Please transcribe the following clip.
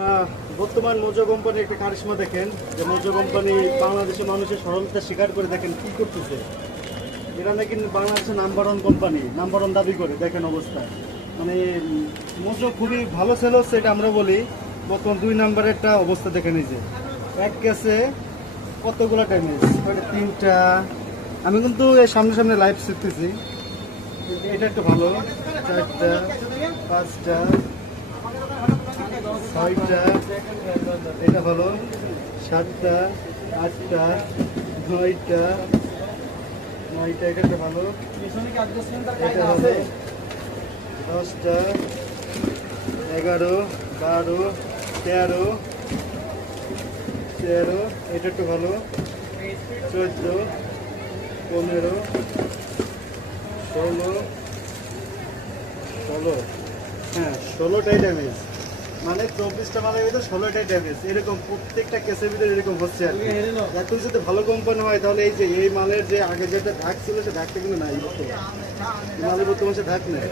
হ্যাঁ, বর্তমান মোজো কোম্পানির একটা কারিশমা দেখেন যে মোজো কোম্পানি বাংলাদেশের মানুষের সরলতা স্বীকার করে দেখেন কি করতেছে। এরা নাকি বাংলাদেশের number one company, number one দাবি করে দেখেন অবস্থা। মানে মোজো খুবই ভালো সেল হচ্ছে, এটা আমরা বলি। বর্তমান 2 নাম্বারের একটা অবস্থা দেখে নিয়েছে, এক গেছে কতগুলো ড্যামেজ, তিনটা। আমি কিন্তু এই সামনে সামনে লাইভ শিখতেছি। এটা একটু ভালো, 4টা 5টা 6টা, এটা ভালো, 7টা 8টা 9টা, এটা একটা ভালো, এটা ভালো, 10টা 11 12 13 13, এটা একটু ভালো, 14 15 16 16, হ্যাঁ 16টাই ড্যামেজ। মানে 24টা মালের ভিতরে 16টাই ড্যামেজ। এরকম প্রত্যেকটা কেসের ভিতরে এরকম হচ্ছে আর কি। এখন যদি ভালো কোম্পানি হয় তাহলে এই যে এই মালের যে আগে যেটা ঢাক ছিল সে ঢাকটা কিন্তু নাই, মালের বর্তমানে সে ঢাক নেই।